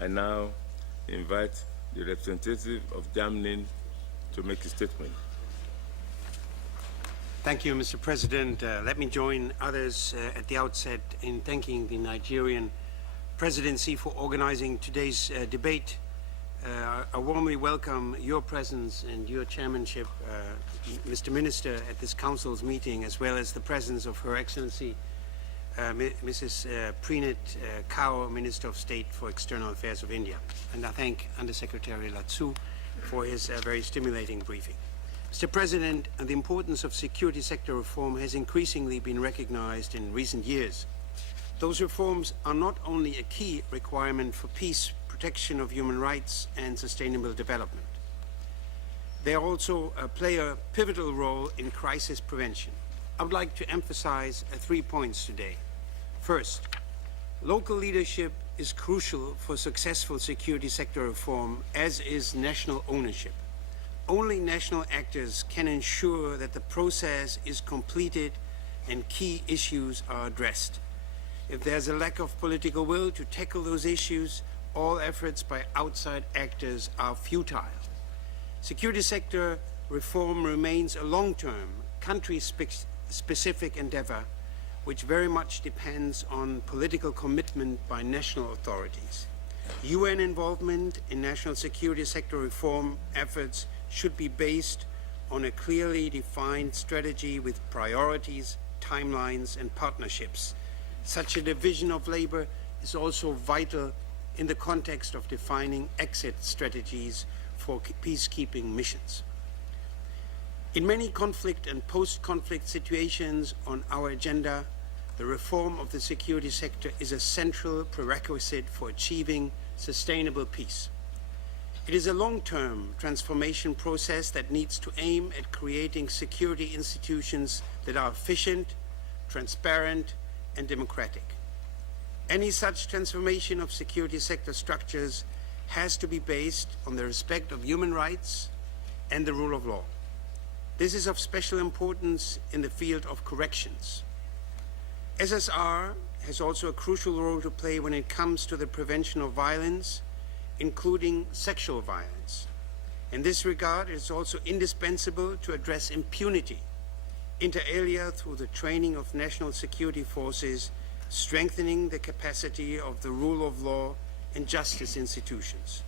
I now invite the representative of Germany to make a statement. Thank you, Mr. President. Let me join others at the outset in thanking the Nigerian presidency for organizing today's debate. I warmly welcome your presence and your chairmanship, Mr. Minister, at this Council's meeting, as well as the presence of Her Excellency Mrs. Preet Kaur, Minister of State for External Affairs of India. And I thank Undersecretary Latsu for his very stimulating briefing. Mr. President, the importance of security sector reform has increasingly been recognized in recent years. Those reforms are not only a key requirement for peace, protection of human rights, and sustainable development. They also play a pivotal role in crisis prevention. I would like to emphasize 3 points today. First, local leadership is crucial for successful security sector reform, as is national ownership. Only national actors can ensure that the process is completed and key issues are addressed. If there's a lack of political will to tackle those issues, all efforts by outside actors are futile. Security sector reform remains a long-term, country-specific endeavor, which very much depends on political commitment by national authorities. UN involvement in national security sector reform efforts should be based on a clearly defined strategy with priorities, timelines, and partnerships. Such a division of labor is also vital in the context of defining exit strategies for peacekeeping missions. In many conflict and post-conflict situations on our agenda, the reform of the security sector is a central prerequisite for achieving sustainable peace. It is a long-term transformation process that needs to aim at creating security institutions that are efficient, transparent, and democratic. Any such transformation of security sector structures has to be based on the respect of human rights and the rule of law. This is of special importance in the field of corrections. SSR has also a crucial role to play when it comes to the prevention of violence, including sexual violence. In this regard, it is also indispensable to address impunity, inter alia through the training of national security forces, strengthening the capacity of the rule of law and justice institutions.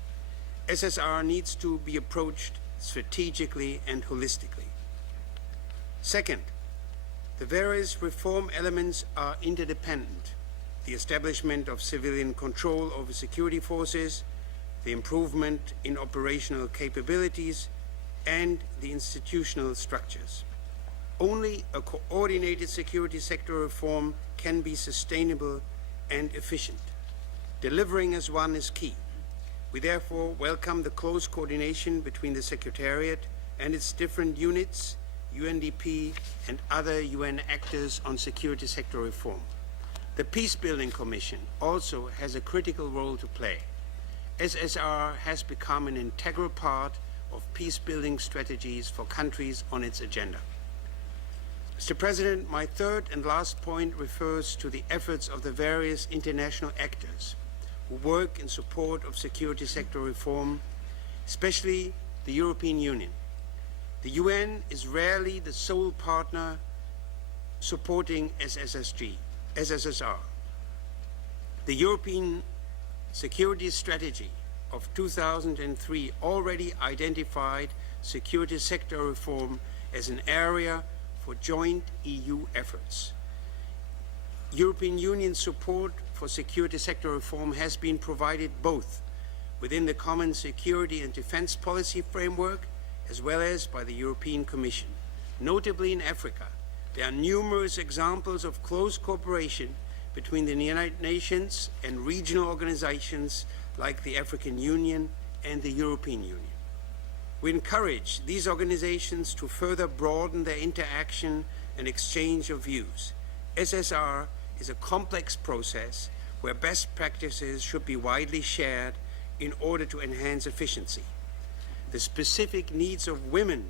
SSR needs to be approached strategically and holistically. Second, the various reform elements are interdependent. The establishment of civilian control over security forces, the improvement in operational capabilities, and the institutional structures. Only a coordinated security sector reform can be sustainable and efficient. Delivering as one is key. We therefore welcome the close coordination between the Secretariat and its different units, UNDP, and other UN actors on security sector reform. The Peacebuilding Commission also has a critical role to play. SSR has become an integral part of peace-building strategies for countries on its agenda. Mr. President, my third and last point refers to the efforts of the various international actors who work in support of security sector reform, especially the European Union. The UN is rarely the sole partner supporting SSR. The European Security Strategy of 2003 already identified security sector reform as an area for joint EU efforts. European Union support for security sector reform has been provided both within the Common Security and Defence Policy Framework as well as by the European Commission. Notably in Africa, there are numerous examples of close cooperation between the United Nations and regional organizations like the African Union and the European Union. We encourage these organizations to further broaden their interaction and exchange of views. SSR is a complex process where best practices should be widely shared in order to enhance efficiency. The specific needs of women,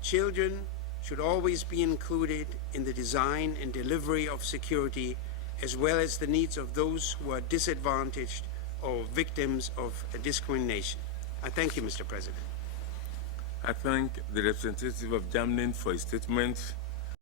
children, should always be included in the design and delivery of security, as well as the needs of those who are disadvantaged or victims of discrimination. I thank you, Mr. President. I thank the representative of Germany for his statement.